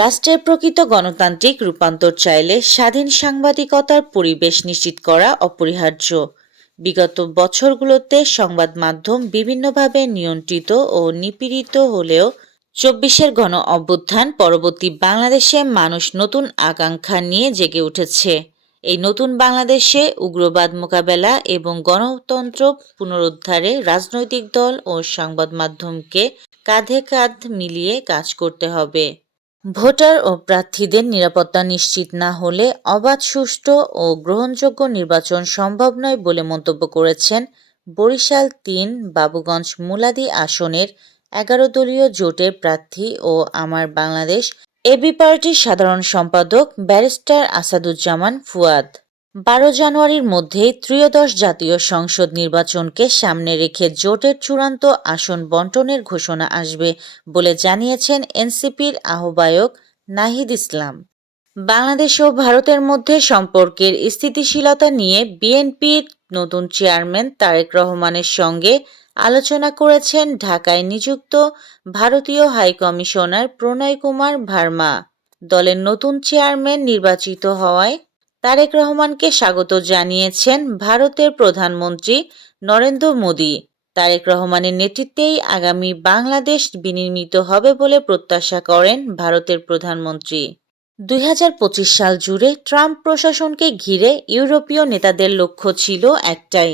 রাষ্ট্রের প্রকৃত গণতান্ত্রিক রূপান্তর চাইলে স্বাধীন সাংবাদিকতার পরিবেশ নিশ্চিত করা অপরিহার্য। বিগত বছরগুলোতে সংবাদ মাধ্যম বিভিন্নভাবে নিয়ন্ত্রিত ও নিপীড়িত হলেও ২৪-এর গণ অভ্যুত্থান পরবর্তী বাংলাদেশে মানুষ নতুন আকাঙ্ক্ষা নিয়ে জেগে উঠেছে। এই নতুন বাংলাদেশে উগ্রবাদ মোকাবেলা এবং গণতন্ত্র পুনরুদ্ধারে রাজনৈতিক দল ও সংবাদ মাধ্যমকে কাঁধে কাঁধ মিলিয়ে কাজ করতে হবে। ভোটার ও প্রার্থীদের নিরাপত্তা নিশ্চিত না হলে অবাধ, সুষ্ঠু ও গ্রহণযোগ্য নির্বাচন সম্ভব নয় বলে মন্তব্য করেছেন বরিশাল ৩ বাবুগঞ্জ মুলাদী আসনের ১১ দলীয় জোটের প্রার্থী ও আমার বাংলাদেশ এবি পার্টির সাধারণ সম্পাদক ব্যারিস্টার আসাদুজ্জামান ফুয়াদ। ১২ জানুয়ারির মধ্যেই ত্রয়োদশ জাতীয় সংসদ নির্বাচনকে সামনে রেখে জোটের চূড়ান্ত আসন বণ্টনের ঘোষণা আসবে বলে জানিয়েছেন এনসিপির আহ্বায়ক নাহিদ ইসলাম। বাংলাদেশ ও ভারতের মধ্যে সম্পর্কের স্থিতিশীলতা নিয়ে বিএনপির নতুন চেয়ারম্যান তারেক রহমানের সঙ্গে আলোচনা করেছেন ঢাকায় নিযুক্ত ভারতীয় হাইকমিশনার প্রণয় কুমার ভার্মা। দলের নতুন চেয়ারম্যান নির্বাচিত হওয়ায় তারেক রহমানকে স্বাগত জানিয়েছেন ভারতের প্রধানমন্ত্রী নরেন্দ্র মোদি। তারেক রহমানের নেতৃত্বেই আগামী বাংলাদেশ বিনির্মিত হবে বলে প্রত্যাশা করেন ভারতের প্রধানমন্ত্রী। ২০২৫ সাল জুড়ে ট্রাম্প প্রশাসনকে ঘিরে ইউরোপীয় নেতাদের লক্ষ্য ছিল একটাই,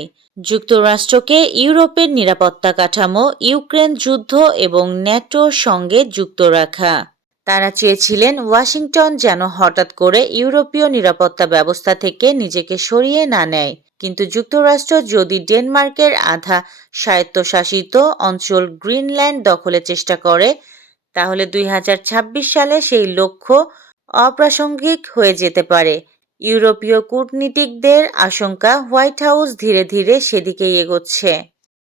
যুক্তরাষ্ট্রকে ইউরোপের নিরাপত্তা কাঠামো, ইউক্রেন যুদ্ধ এবং ন্যাটোর সঙ্গে যুক্ত রাখা। তারা চেয়েছিলেন ওয়াশিংটন যেন হঠাৎ করে ইউরোপীয় নিরাপত্তা ব্যবস্থা থেকে নিজেকে সরিয়ে না নেয়। কিন্তু যুক্তরাষ্ট্র যদি ডেনমার্কের আধা স্বায়ত্তশাসিত অঞ্চল গ্রিনল্যান্ড দখলের চেষ্টা করে, তাহলে ২০২৬ সালে সেই লক্ষ্য অপ্রাসঙ্গিক হয়ে যেতে পারে। ইউরোপীয় কূটনীতিকদের আশঙ্কা, হোয়াইট হাউস ধীরে ধীরে সেদিকেই এগোচ্ছে।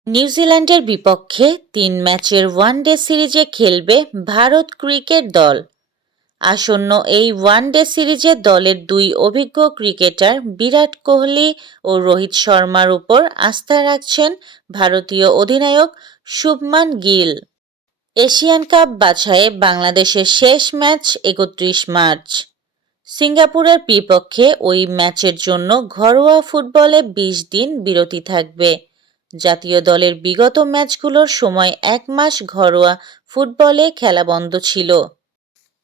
নিউজিল্যান্ডের বিপক্ষে ৩ ম্যাচের ওয়ানডে সিরিজে খেলবে ভারত ক্রিকেট দল। আসন্ন এই ওয়ানডে সিরিজে দলের ২ অভিজ্ঞ ক্রিকেটার বিরাট কোহলি ও রোহিত শর্মার উপর আস্থা রাখছেন ভারতীয় অধিনায়ক শুভমান গিল। এশিয়ান কাপ বাছাইয়ে বাংলাদেশের শেষ ম্যাচ ৩১ মার্চ। সিঙ্গাপুরের বিপক্ষে ওই ম্যাচের জন্য ঘরোয়া ফুটবলে ২০ দিন বিরতি থাকবে। জাতীয় দলের বিগত ম্যাচগুলোর সময় ১ মাস ঘরোয়া ফুটবলে খেলা বন্ধ ছিল।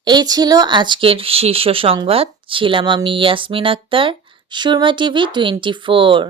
এই ছিল আজকের শীর্ষ সংবাদ। ছিলাম আমি ইয়াসমিন আক্তার, সুরমা টিভি 24।